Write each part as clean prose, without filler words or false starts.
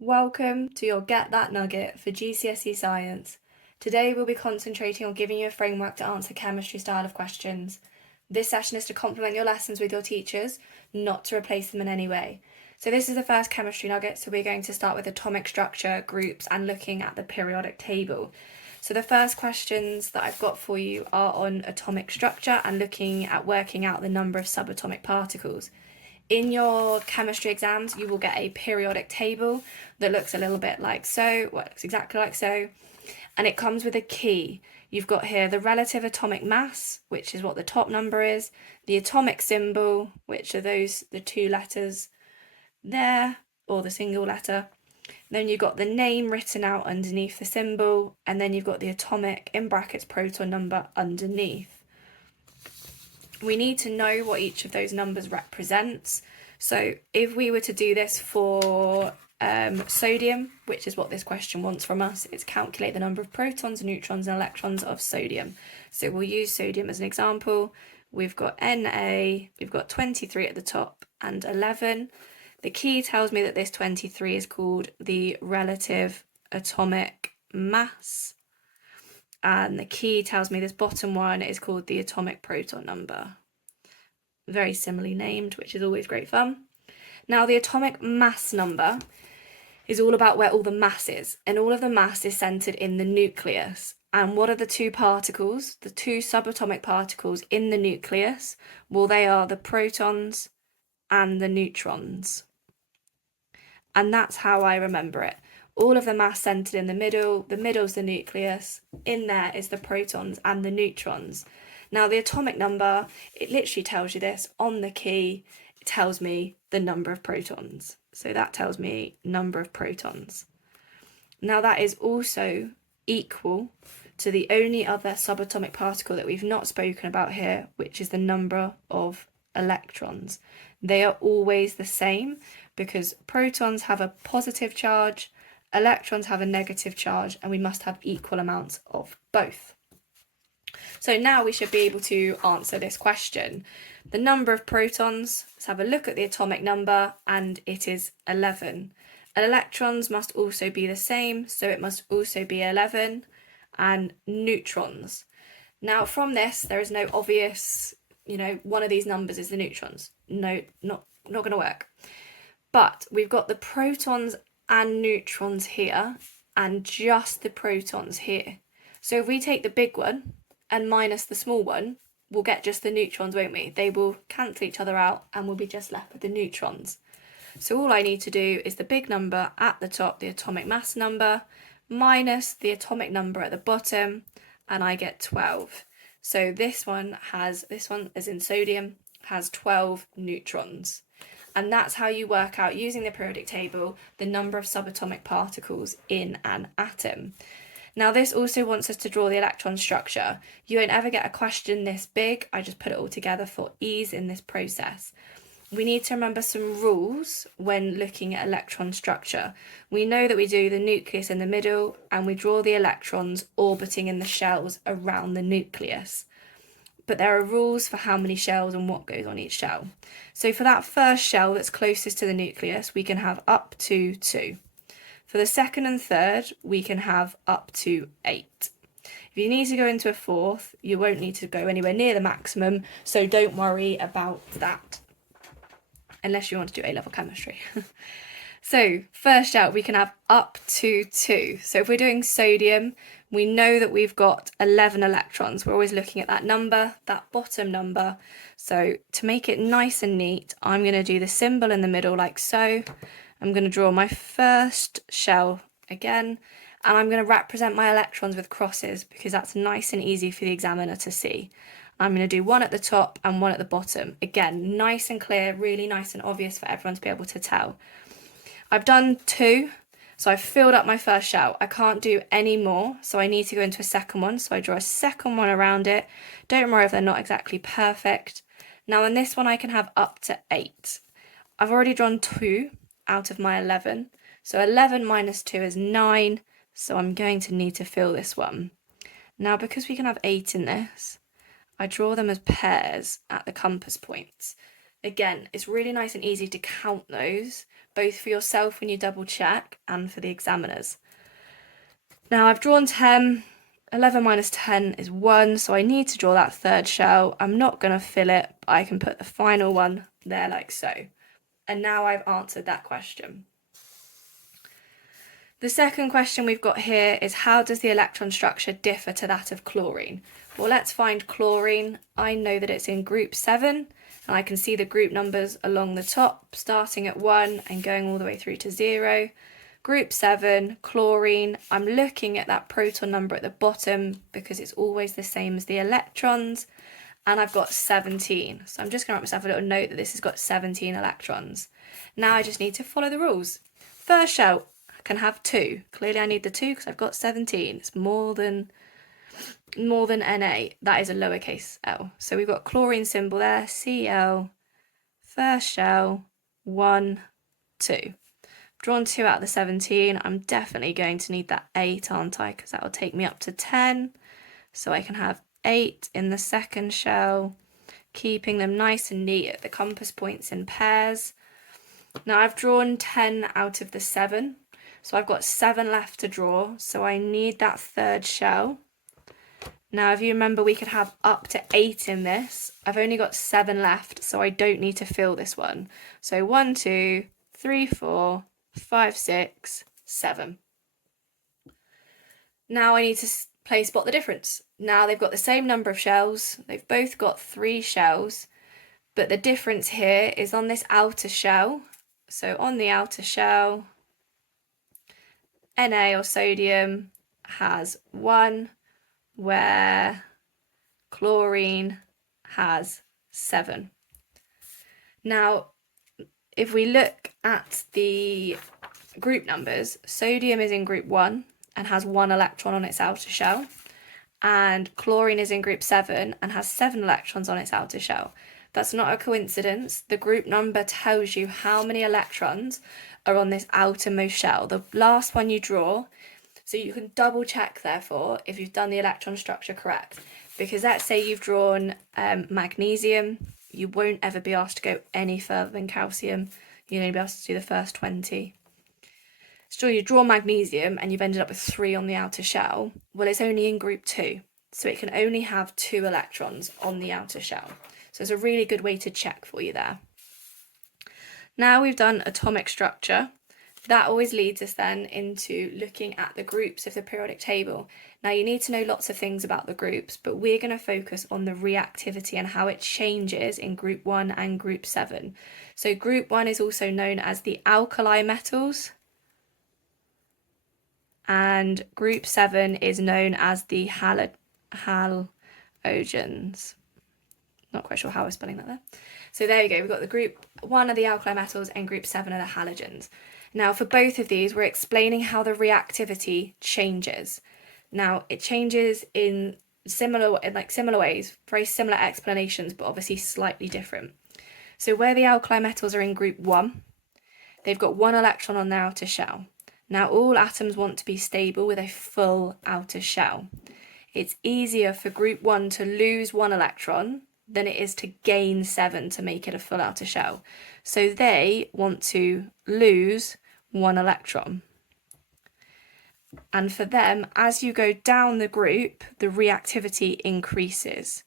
Welcome to your Get That Nugget for GCSE Science. Today we'll be concentrating on giving you a framework to answer chemistry style of questions. This session is to complement your lessons with your teachers, not to replace them in any way. So this is the first chemistry nugget, so we're going to start with atomic structure, groups, and looking at the periodic table. So the first questions that I've got for you are on atomic structure and looking at working out the number of subatomic particles. In your chemistry exams, you will get a periodic table that looks a little bit like so, well, it looks exactly like so, and it comes with a key. You've got here the relative atomic mass, which is what the top number is, the atomic symbol, which are the two letters there, or the single letter. Then you've got the name written out underneath the symbol, and then you've got the atomic, in brackets, proton number underneath. We need to know what each of those numbers represents. So if we were to do this for sodium, which is what this question wants from us, it's calculate the number of protons, neutrons, and electrons of sodium. So we'll use sodium as an example. We've got Na, we've got 23 at the top and 11. The key tells me that this 23 is called the relative atomic mass. And the key tells me this bottom one is called the atomic proton number. Very similarly named, which is always great fun. Now, the atomic mass number is all about where all the mass is, and all of the mass is centered in the nucleus. And what are the two particles, the two subatomic particles in the nucleus? Well, they are the protons and the neutrons. And that's how I remember it. All of the mass centered in the middle's the nucleus, in there is the protons and the neutrons. Now the atomic number, it literally tells you this on the key, it tells me the number of protons. So that tells me number of protons. Now that is also equal to the only other subatomic particle that we've not spoken about here, which is the number of electrons. They are always the same because protons have a positive charge, electrons have a negative charge, and we must have equal amounts of both. So now we should be able to answer this question. The number of protons, let's have a look at the atomic number, and it is 11. And electrons must also be the same, so it must also be 11. And neutrons. Now from this, there is no obvious, one of these numbers is the neutrons. No, not going to work. But we've got the protons and neutrons here, and just the protons here. So if we take the big one and minus the small one, we'll get just the neutrons, won't we? They will cancel each other out and we'll be just left with the neutrons. So all I need to do is the big number at the top, the atomic mass number, minus the atomic number at the bottom, and I get 12. So this one as in sodium, has 12 neutrons. And that's how you work out, using the periodic table, the number of subatomic particles in an atom. Now this also wants us to draw the electron structure. You won't ever get a question this big, I just put it all together for ease in this process. We need to remember some rules when looking at electron structure. We know that we do the nucleus in the middle and we draw the electrons orbiting in the shells around the nucleus. But there are rules for how many shells and what goes on each shell. So for that first shell that's closest to the nucleus, we can have up to 2. For the second and third, we can have up to 8. If you need to go into a fourth, you won't need to go anywhere near the maximum, so don't worry about that, unless you want to do A-level chemistry. So first shell, we can have up to 2. So if we're doing sodium, we know that we've got 11 electrons. We're always looking at that number, that bottom number. So to make it nice and neat, I'm going to do the symbol in the middle like so. I'm going to draw my first shell again, and I'm going to represent my electrons with crosses because that's nice and easy for the examiner to see. I'm going to do one at the top and one at the bottom. Again, nice and clear, really nice and obvious for everyone to be able to tell. I've done 2, so I've filled up my first shell. I can't do any more, so I need to go into a second one. So I draw a second one around it. Don't worry if they're not exactly perfect. Now in this one I can have up to 8. I've already drawn 2 out of my 11. So 11 minus 2 is 9, so I'm going to need to fill this one. Now because we can have 8 in this, I draw them as pairs at the compass points. Again, it's really nice and easy to count those, both for yourself when you double check and for the examiners. Now I've drawn 10, 11 minus 10 is 1, so I need to draw that third shell. I'm not going to fill it, but I can put the final one there like so. And now I've answered that question. The second question we've got here is, how does the electron structure differ to that of chlorine? Well, let's find chlorine. I know that it's in group 7, and I can see the group numbers along the top, starting at 1 and going all the way through to 0. Group 7, chlorine, I'm looking at that proton number at the bottom because it's always the same as the electrons, and I've got 17. So I'm just going to write myself a little note that this has got 17 electrons. Now I just need to follow the rules. First shell can have 2. Clearly I need the 2 because I've got 17. It's more than Na. That is a lowercase l. So we've got chlorine symbol there, Cl, first shell, 1, 2. Drawn 2 out of the 17. I'm definitely going to need that 8, aren't I? Because that will take me up to 10. So I can have 8 in the second shell, keeping them nice and neat at the compass points in pairs. Now I've drawn 10 out of the 7. So I've got 7 left to draw. So I need that third shell. Now, if you remember, we could have up to 8 in this. I've only got 7 left, so I don't need to fill this one. So 1, 2, 3, 4, 5, 6, 7. Now I need to play spot the difference. Now they've got the same number of shells. They've both got 3 shells, but the difference here is on this outer shell. So on the outer shell, Na or sodium has 1, where chlorine has 7. Now, if we look at the group numbers, sodium is in group 1 and has 1 electron on its outer shell, and chlorine is in group 7 and has 7 electrons on its outer shell. That's not a coincidence. The group number tells you how many electrons are on this outermost shell, the last one you draw. So you can double check, therefore, if you've done the electron structure correct. Because let's say you've drawn magnesium, you won't ever be asked to go any further than calcium. You'll only be asked to do the first 20. So you draw magnesium and you've ended up with 3 on the outer shell. Well, it's only in group 2. So it can only have 2 electrons on the outer shell. So it's a really good way to check for you there. Now we've done atomic structure. That always leads us then into looking at the groups of the periodic table. Now you need to know lots of things about the groups, but we're going to focus on the reactivity and how it changes in group 1 and group 7. So group 1 is also known as the alkali metals, and group 7 is known as the halogens. Not quite sure how I'm spelling that there. So there you go, we've got the group 1 are the alkali metals and group 7 are the halogens. Now for both of these, we're explaining how the reactivity changes. Now it changes in similar ways, very similar explanations, but obviously slightly different. So where the alkali metals are in group 1, they've got 1 electron on their outer shell. Now all atoms want to be stable with a full outer shell. It's easier for group 1 to lose 1 electron than it is to gain 7 to make it a full outer shell. So they want to lose 1 electron. And for them, as you go down the group, the reactivity increases.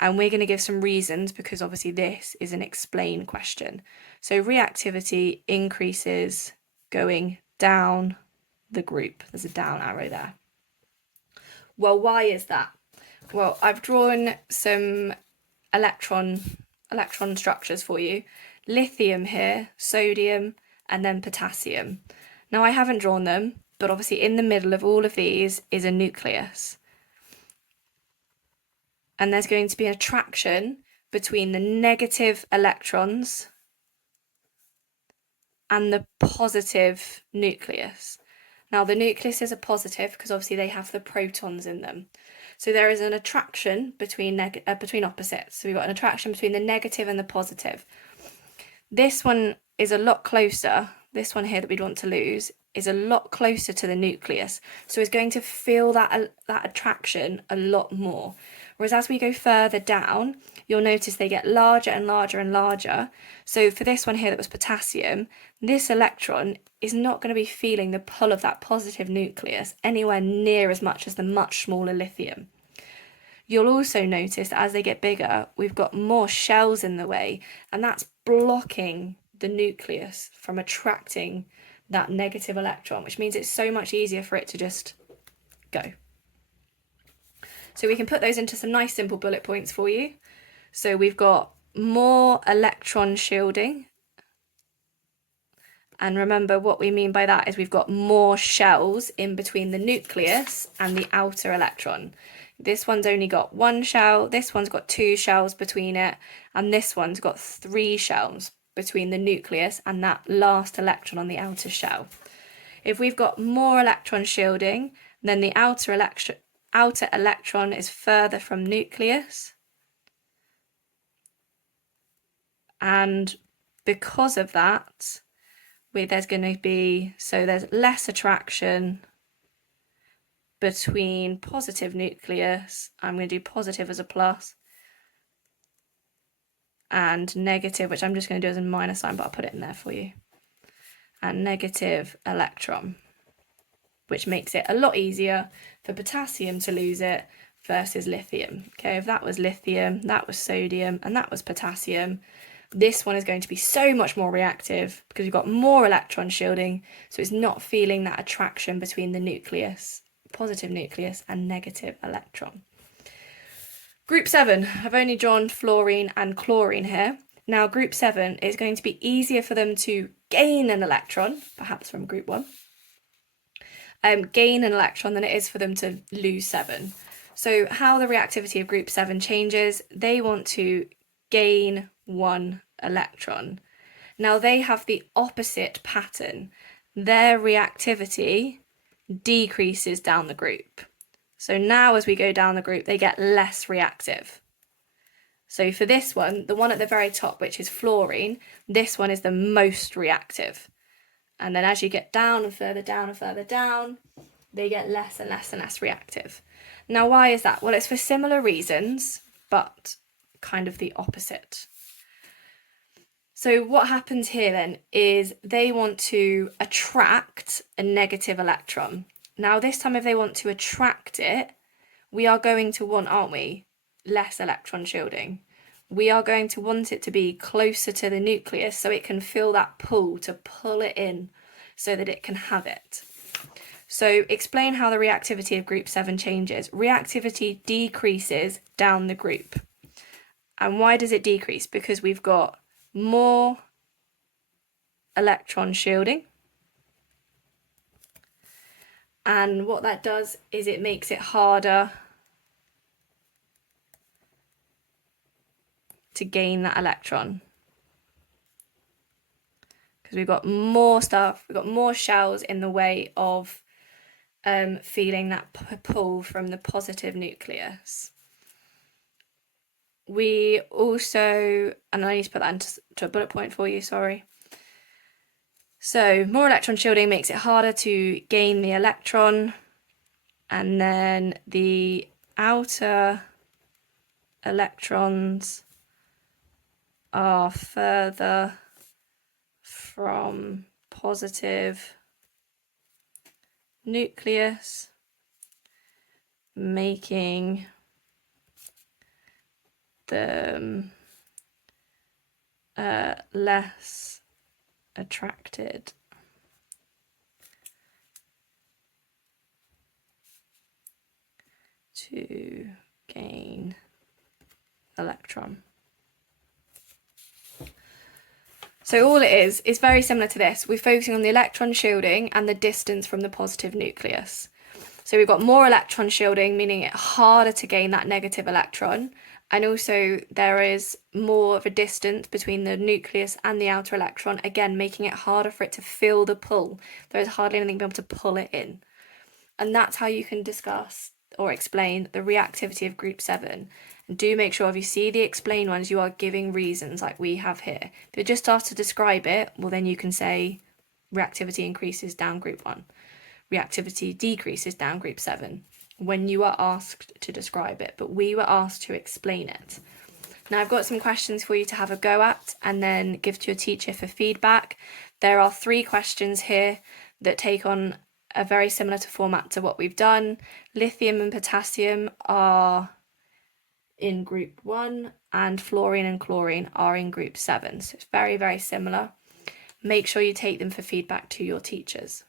And we're going to give some reasons because obviously this is an explain question. So reactivity increases going down the group. There's a down arrow there. Well, why is that? Well, I've drawn some electron structures for you. Lithium here, sodium, and then potassium. Now I haven't drawn them, but obviously in the middle of all of these is a nucleus. And there's going to be an attraction between the negative electrons and the positive nucleus. Now the nucleus is a positive because obviously they have the protons in them. So there is an attraction between opposites. So we've got an attraction between the negative and the positive. This one is a lot closer. This one here that we'd want to lose is a lot closer to the nucleus. So it's going to feel that attraction a lot more. Whereas as we go further down, you'll notice they get larger and larger and larger. So for this one here that was potassium, this electron is not going to be feeling the pull of that positive nucleus anywhere near as much as the much smaller lithium. You'll also notice that as they get bigger, we've got more shells in the way, and that's blocking the nucleus from attracting that negative electron, which means it's so much easier for it to just go. So we can put those into some nice simple bullet points for you. So we've got more electron shielding. And remember, what we mean by that is we've got more shells in between the nucleus and the outer electron. This one's only got one shell, this one's got two shells between it, and this one's got three shells between the nucleus and that last electron on the outer shell. If we've got more electron shielding, then the outer electron is further from nucleus. And because of that, there's going to be, so there's less attraction between positive nucleus, I'm going to do positive as a plus, and negative, which I'm just going to do as a minus sign, but I'll put it in there for you, and negative electron, which makes it a lot easier for potassium to lose it versus lithium. Okay, if that was lithium, that was sodium, and that was potassium, this one is going to be so much more reactive because we've got more electron shielding, so it's not feeling that attraction between the nucleus, positive nucleus, and negative electron. Group 7, I've only drawn fluorine and chlorine here. Now group 7 is going to be easier for them to gain an electron, perhaps from group 1, gain an electron than it is for them to lose 7. So how the reactivity of group 7 changes, they want to gain 1 electron. Now they have the opposite pattern. Their reactivity decreases down the group. So now as we go down the group, they get less reactive. So for this one, the one at the very top, which is fluorine, this one is the most reactive. And then as you get down and further down and further down, they get less and less and less reactive. Now why is that? Well, it's for similar reasons, but kind of the opposite. So what happens here then is they want to attract a negative electron. Now this time if they want to attract it, we are going to want, aren't we, less electron shielding. We are going to want it to be closer to the nucleus so it can feel that pull, to pull it in so that it can have it. So explain how the reactivity of group 7 changes. Reactivity decreases down the group. And why does it decrease? Because we've got more electron shielding. And what that does is it makes it harder to gain that electron. Because we've got more stuff, we've got more shells in the way of feeling that pull from the positive nucleus. We also, and I need to put that into a bullet point for you, sorry. So more electron shielding makes it harder to gain the electron, and then the outer electrons are further from positive nucleus, making them less attracted to gain electron. So all it is very similar to this. We're focusing on the electron shielding and the distance from the positive nucleus. So we've got more electron shielding, meaning it harder to gain that negative electron. And also there is more of a distance between the nucleus and the outer electron, again, making it harder for it to feel the pull. There is hardly anything to be able to pull it in. And that's how you can discuss or explain the reactivity of group 7. And do make sure if you see the explain ones, you are giving reasons like we have here. If you just start to describe it, well then you can say reactivity increases down group 1. Reactivity decreases down group 7. when you are asked to describe it, but we were asked to explain it. Now I've got some questions for you to have a go at and then give to your teacher for feedback. There are 3 questions here that take on a very similar to format to what we've done. Lithium and potassium are in group 1 and fluorine and chlorine are in group 7. So it's very, very similar. Make sure you take them for feedback to your teachers.